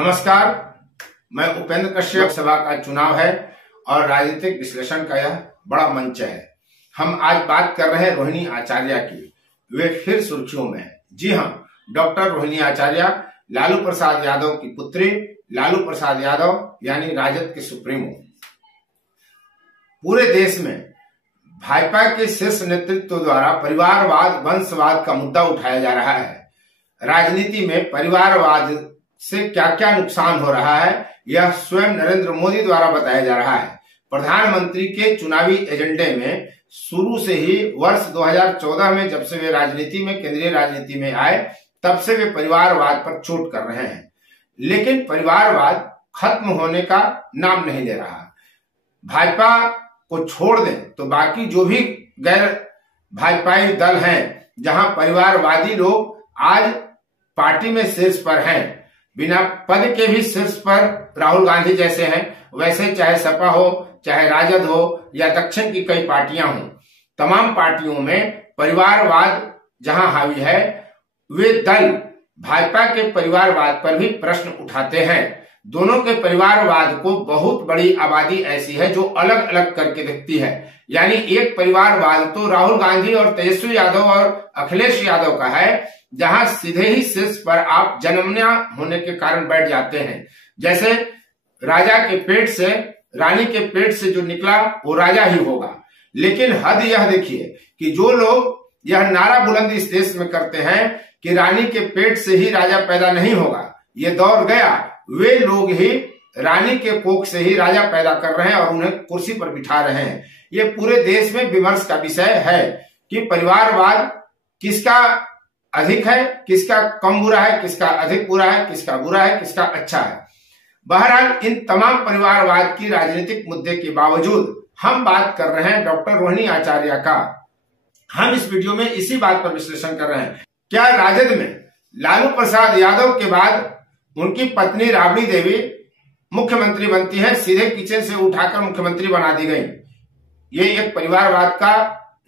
नमस्कार, मैं उपेंद्र कश्यप। सभा का चुनाव है और राजनीतिक विश्लेषण का यह बड़ा मंच है। हम आज बात कर रहे हैं रोहिणी आचार्य की। वे फिर सुर्खियों में है। जी हाँ, डॉक्टर रोहिणी आचार्य लालू प्रसाद यादव की पुत्री, लालू प्रसाद यादव यानी राजद के सुप्रीमो। पूरे देश में भाजपा के शीर्ष नेतृत्व द्वारा परिवारवाद, वंशवाद का मुद्दा उठाया जा रहा है। राजनीति में परिवारवाद से क्या क्या नुकसान हो रहा है, यह स्वयं नरेंद्र मोदी द्वारा बताया जा रहा है। प्रधानमंत्री के चुनावी एजेंडे में शुरू से ही वर्ष 2014 में जब से वे राजनीति में, केंद्रीय राजनीति में आए, तब से वे परिवारवाद पर चोट कर रहे हैं। लेकिन परिवारवाद खत्म होने का नाम नहीं ले रहा। भाजपा को छोड़ दें तो बाकी जो भी गैर भाजपाई दल हैं, जहां परिवारवादी लोग आज पार्टी में शीर्ष पर हैं, बिना पद के भी शीर्ष पर राहुल गांधी जैसे हैं, वैसे चाहे सपा हो, चाहे राजद हो या दक्षिण की कई पार्टियां हों, तमाम पार्टियों में परिवारवाद जहां हावी है, वे दल भाजपा के परिवारवाद पर भी प्रश्न उठाते हैं। दोनों के परिवारवाद को बहुत बड़ी आबादी ऐसी है जो अलग अलग करके देखती है। यानी एक परिवारवाद तो राहुल गांधी और तेजस्वी यादव और अखिलेश यादव का है, जहां सीधे ही शीर्ष पर आप जन्मना होने के कारण बैठ जाते हैं। जैसे राजा के पेट से, रानी के पेट से जो निकला वो राजा ही होगा। लेकिन हद यह देखिए कि जो लोग यह नारा बुलंदी इस देश में करते हैं कि रानी के पेट से ही राजा पैदा नहीं होगा, ये दौर गया। वे लोग ही रानी के कोख से ही राजा पैदा कर रहे हैं और उन्हें कुर्सी पर बिठा रहे हैं। ये पूरे देश में विमर्श का विषय है कि परिवारवाद किसका अधिक है, किसका कम बुरा है, किसका अधिक बुरा है, किसका बुरा है, किसका अच्छा है। बहरहाल इन तमाम परिवारवाद की राजनीतिक मुद्दे के बावजूद हम बात कर रहे हैं डॉक्टर रोहिणी आचार्य का। हम इस वीडियो में इसी बात पर विश्लेषण कर रहे हैं। क्या राजद में लालू प्रसाद यादव के बाद उनकी पत्नी राबड़ी देवी मुख्यमंत्री बनती है? सीधे किचन से उठाकर मुख्यमंत्री बना दी गई। ये एक परिवारवाद का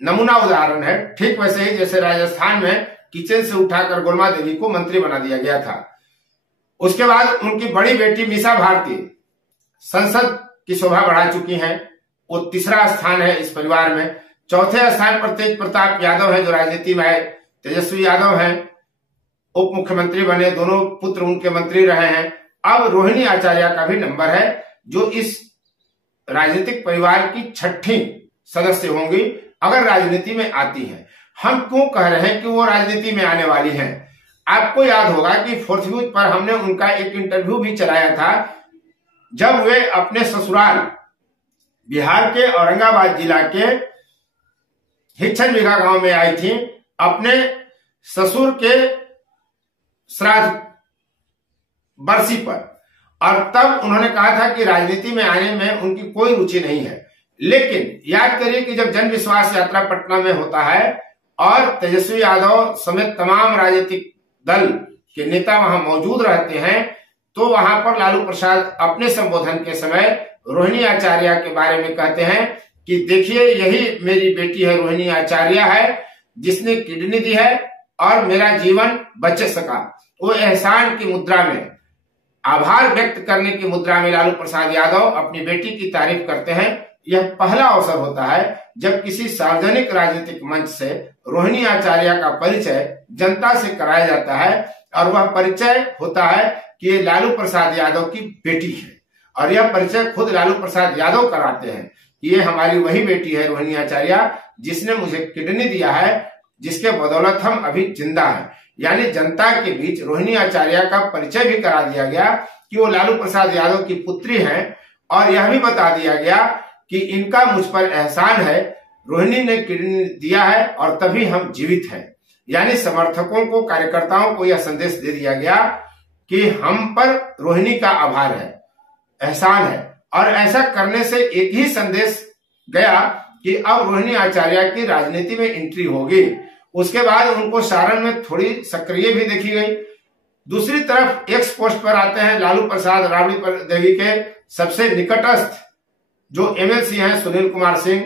नमूना उदाहरण है। ठीक वैसे ही जैसे राजस्थान में किचन से उठाकर गोलमा देवी को मंत्री बना दिया गया था। उसके बाद उनकी बड़ी बेटी मीसा भारती संसद की शोभा बढ़ा चुकी हैं। वो तीसरा स्थान है इस परिवार में। चौथे स्थान पर तेज प्रताप यादव है जो राजनीति में आए। तेजस्वी यादव हैं, उप मुख्यमंत्री बने, दोनों पुत्र उनके मंत्री रहे हैं। अब रोहिणी आचार्य का भी नंबर है जो इस राजनीतिक परिवार की छठी सदस्य होंगी अगर राजनीति में आती हैं। हम क्यों कह रहे हैं कि वो राजनीति में आने वाली हैं? आपको याद होगा कि फोर्थ न्यूज पर हमने उनका एक इंटरव्यू भी चलाया था जब वे अपने ससुराल बिहार के औरंगाबाद जिला के हिच्छन बिघा गांव में आई थी अपने ससुर के श्राद्ध बरसी पर, और तब उन्होंने कहा था कि राजनीति में आने में उनकी कोई रुचि नहीं है। लेकिन याद करिए कि जब जन विश्वास यात्रा पटना में होता है और तेजस्वी यादव समेत तमाम राजनीतिक दल के नेता वहां मौजूद रहते हैं, तो वहां पर लालू प्रसाद अपने संबोधन के समय रोहिणी आचार्य के बारे में कहते हैं कि देखिए, यही मेरी बेटी है रोहिणी आचार्य है जिसने किडनी दी है और मेरा जीवन बच सका। वो एहसान की मुद्रा में, आभार व्यक्त करने की मुद्रा में लालू प्रसाद यादव अपनी बेटी की तारीफ करते हैं। यह पहला अवसर होता है जब किसी सार्वजनिक राजनीतिक मंच से रोहिणी आचार्य का परिचय जनता से कराया जाता है, और वह परिचय होता है कि ये लालू प्रसाद यादव की बेटी है। और यह परिचय खुद लालू प्रसाद यादव कराते हैं कि ये हमारी वही बेटी है रोहिणी आचार्य जिसने मुझे किडनी दिया है, जिसके बदौलत हम अभी जिंदा हैं। यानी जनता के बीच रोहिणी आचार्य का परिचय भी करा दिया गया कि वो लालू प्रसाद यादव की पुत्री हैं, और यह भी बता दिया गया कि इनका मुझ पर एहसान है, रोहिणी ने किडनी दिया है और तभी हम जीवित हैं। यानी समर्थकों को, कार्यकर्ताओं को यह संदेश दे दिया गया कि हम पर रोहिणी का आभार है, एहसान है। और ऐसा करने से एक ही संदेश गया कि अब रोहिणी आचार्य की राजनीति में एंट्री होगी। उसके बाद उनको सारण में थोड़ी सक्रिय भी देखी गई। दूसरी तरफ एक्स पोस्ट पर आते हैं लालू प्रसाद राबड़ी देवी के सबसे निकटस्थ जो एमएलसी हैं सुनील कुमार सिंह,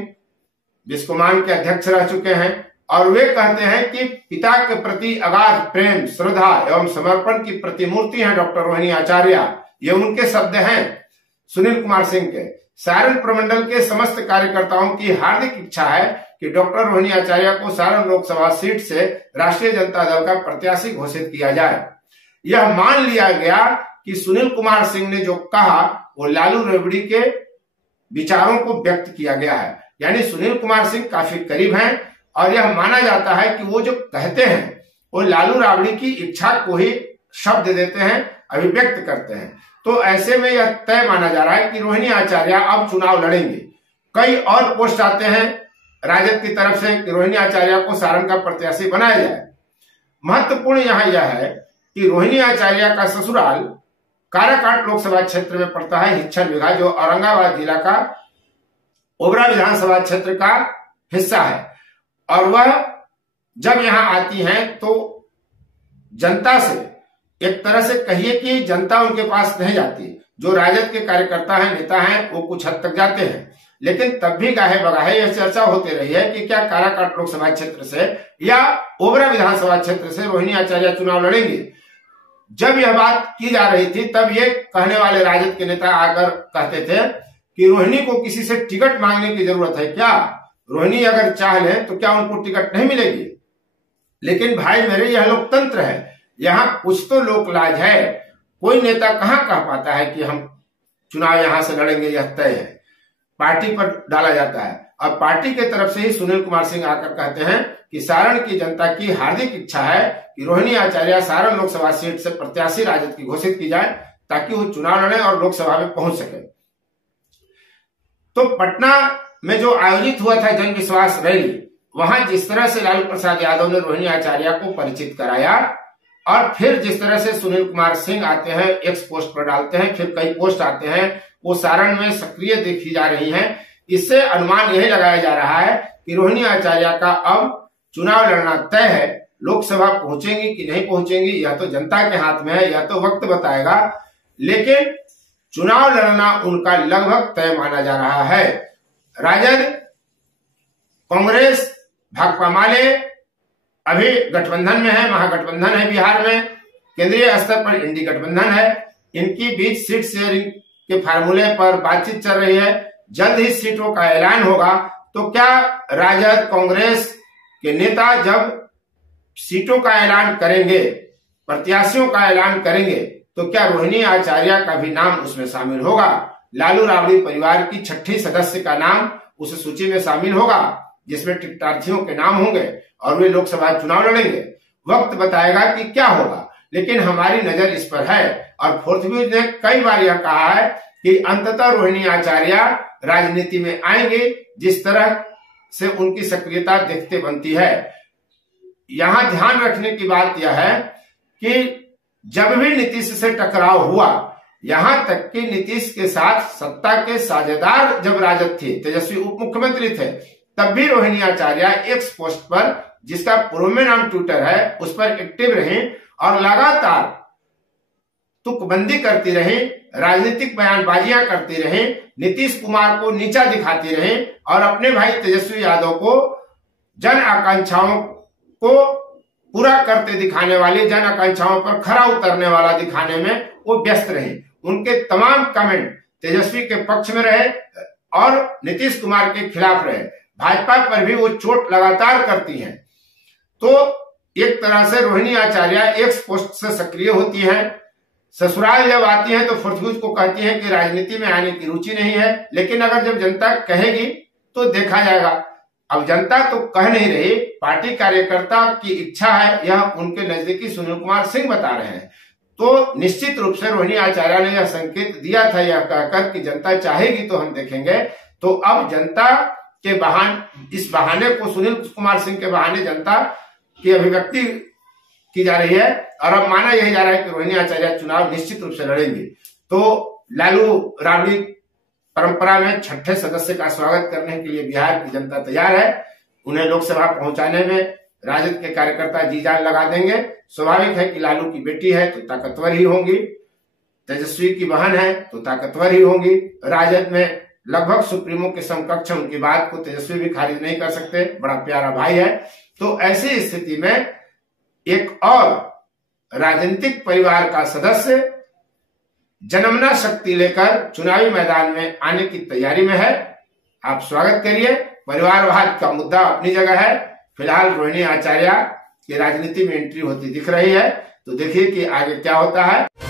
बिस्कोमान के अध्यक्ष रह चुके हैं, और वे कहते हैं कि पिता के प्रति अगाध प्रेम, श्रद्धा एवं समर्पण की प्रतिमूर्ति हैं डॉक्टर रोहिणी आचार्य। ये उनके शब्द हैं सुनील कुमार सिंह के। सारण प्रमंडल के समस्त कार्यकर्ताओं की हार्दिक इच्छा है कि डॉक्टर रोहिणी आचार्य को सारण लोकसभा सीट से राष्ट्रीय जनता दल का प्रत्याशी घोषित किया जाए। यह मान लिया गया कि सुनील कुमार सिंह ने जो कहा वो लालू राबड़ी के विचारों को व्यक्त किया गया है, यानी सुनील कुमार सिंह काफी करीब हैं और यह माना जाता है कि वो जो कहते हैं वो लालू राबड़ी की इच्छा को ही शब्द देते हैं, अभिव्यक्त करते हैं। तो ऐसे में यह तय माना जा रहा है कि रोहिणी आचार्य अब चुनाव लड़ेंगे। कई और पोस्ट आते हैं राजद की तरफ से कि रोहिणी आचार्य को सारण का प्रत्याशी बनाया जाए। महत्वपूर्ण यहाँ यह है कि रोहिणी आचार्य का ससुराल काराकाट लोकसभा क्षेत्र में पड़ता है, हिच्छन विघा, जो औरंगाबाद जिला का ओबरा विधानसभा क्षेत्र का हिस्सा है। और वह जब यहां आती हैं तो जनता से, एक तरह से कहिए कि जनता उनके पास नहीं जाती। जो राजद के कार्यकर्ता हैं, नेता हैं, वो कुछ हद तक जाते हैं, लेकिन तब भी गाहे बगाहे यह चर्चा होती रही है कि क्या काराकाट लोकसभा क्षेत्र से या ओबरा विधानसभा क्षेत्र से रोहिणी आचार्य चुनाव लड़ेंगे। जब यह बात की जा रही थी तब ये कहने वाले राजद के नेता आकर कहते थे कि रोहिणी को किसी से टिकट मांगने की जरूरत है क्या, रोहिणी अगर चाह ले तो क्या उनको टिकट नहीं मिलेगी। लेकिन भाई मेरे, यह लोकतंत्र है, यहाँ कुछ तो लोक लाज है। कोई नेता कहाँ कह पाता है कि हम चुनाव यहां से लड़ेंगे, यह तय है। पार्टी पर डाला जाता है। अब पार्टी के तरफ से ही सुनील कुमार सिंह आकर कहते हैं कि सारण की जनता की हार्दिक इच्छा है कि रोहिणी आचार्य सारण लोकसभा सीट से प्रत्याशी राजद की घोषित की जाए ताकि वो चुनाव लड़े और लोकसभा में पहुंच सके। तो पटना में जो आयोजित हुआ था जन विश्वास रैली, वहां जिस तरह से लालू प्रसाद यादव ने रोहिणी आचार्य को परिचित कराया और फिर जिस तरह से सुनील कुमार सिंह आते हैं, एक्स पोस्ट पर डालते हैं, फिर कई पोस्ट आते हैं, वो सारण में सक्रिय देखी जा रही हैं। इससे अनुमान यही लगाया जा रहा है कि रोहिणी आचार्य का अब चुनाव लड़ना तय है। लोकसभा पहुंचेंगी कि नहीं पहुंचेंगी यह तो जनता के हाथ में है, यह तो वक्त बताएगा, लेकिन चुनाव लड़ना उनका लगभग तय माना जा रहा है। राजद, कांग्रेस, भाकपा माले अभी गठबंधन में है, महागठबंधन है बिहार में, केंद्रीय स्तर पर इंडी गठबंधन है। इनकी बीच सीट शेयरिंग के फार्मूले पर बातचीत चल रही है। जल्द ही सीटों का ऐलान होगा। तो क्या राजद, कांग्रेस के नेता जब सीटों का ऐलान करेंगे, प्रत्याशियों का ऐलान करेंगे, तो क्या रोहिणी आचार्य का भी नाम उसमें शामिल होगा? लालू राबड़ी परिवार की छठी सदस्य का नाम उस सूची में शामिल होगा जिसमें टिकटार्थियों के नाम होंगे और वे लोकसभा चुनाव लड़ेंगे। वक्त बताएगा कि क्या होगा, लेकिन हमारी नजर इस पर है। और फोर्थ व्यूज ने कई बार यह कहा है कि अंततः रोहिणी आचार्य राजनीति में आएंगे, जिस तरह से उनकी सक्रियता देखते बनती है। यहां ध्यान रखने की बात यह है कि जब भी नीतीश से टकराव हुआ, यहां तक कि नीतीश के साथ सत्ता के साझेदार जब राजद थे, तेजस्वी उप मुख्यमंत्री थे, तब भी रोहिणी आचार्य एक्स पोस्ट पर, जिसका पूर्व में नाम ट्विटर है, उस पर एक्टिव रहे और लगातार तुकबंदी करती रहे, राजनीतिक बयानबाजियां करती रहे, नीतीश कुमार को नीचा दिखाती रहे और अपने भाई तेजस्वी यादव को जन आकांक्षाओं को पूरा करते दिखाने वाली, जन आकांक्षाओं पर खरा उतरने वाला दिखाने में वो व्यस्त रहे। उनके तमाम कमेंट तेजस्वी के पक्ष में रहे और नीतीश कुमार के खिलाफ रहे। भाजपा पर भी वो चोट लगातार करती हैं। तो एक तरह से रोहिणी आचार्य एक्स पोस्ट से सक्रिय होती हैं। ससुराल जब आती है तो फुर्सत को कहती है कि राजनीति में आने की रुचि नहीं है, लेकिन अगर जब जनता कहेगी तो देखा जाएगा। अब जनता तो कह नहीं रही, पार्टी कार्यकर्ता की इच्छा है, यह उनके नजदीकी सुनील कुमार सिंह बता रहे हैं। तो निश्चित रूप से रोहिणी आचार्य ने यह संकेत दिया था, यह कहकर कि जनता चाहेगी तो हम देखेंगे। तो अब जनता के इस बहाने को, सुनील कुमार सिंह के बहाने जनता की अभिव्यक्ति की जा रही है और अब माना यही जा रहा है कि रोहिणी आचार्य चुनाव निश्चित रूप से लड़ेंगे। तो लालू राबड़ी परंपरा में छठे सदस्य का स्वागत करने के लिए बिहार की जनता तैयार है। उन्हें लोकसभा पहुंचाने में राजद के कार्यकर्ता जी जान लगा देंगे। स्वाभाविक है कि लालू की बेटी है तो ताकतवर ही होंगी, तेजस्वी की बहन है तो ताकतवर ही होंगी। राजद में लगभग सुप्रीमो के समकक्ष, उनकी बात को तेजस्वी भी खारिज नहीं कर सकते, बड़ा प्यारा भाई है। तो ऐसी स्थिति में एक और राजनीतिक परिवार का सदस्य जनमना शक्ति लेकर चुनावी मैदान में आने की तैयारी में है। आप स्वागत करिए। परिवारवाद का मुद्दा अपनी जगह है। फिलहाल रोहिणी आचार्य की राजनीति में एंट्री होती दिख रही है, तो देखिए कि आगे क्या होता है।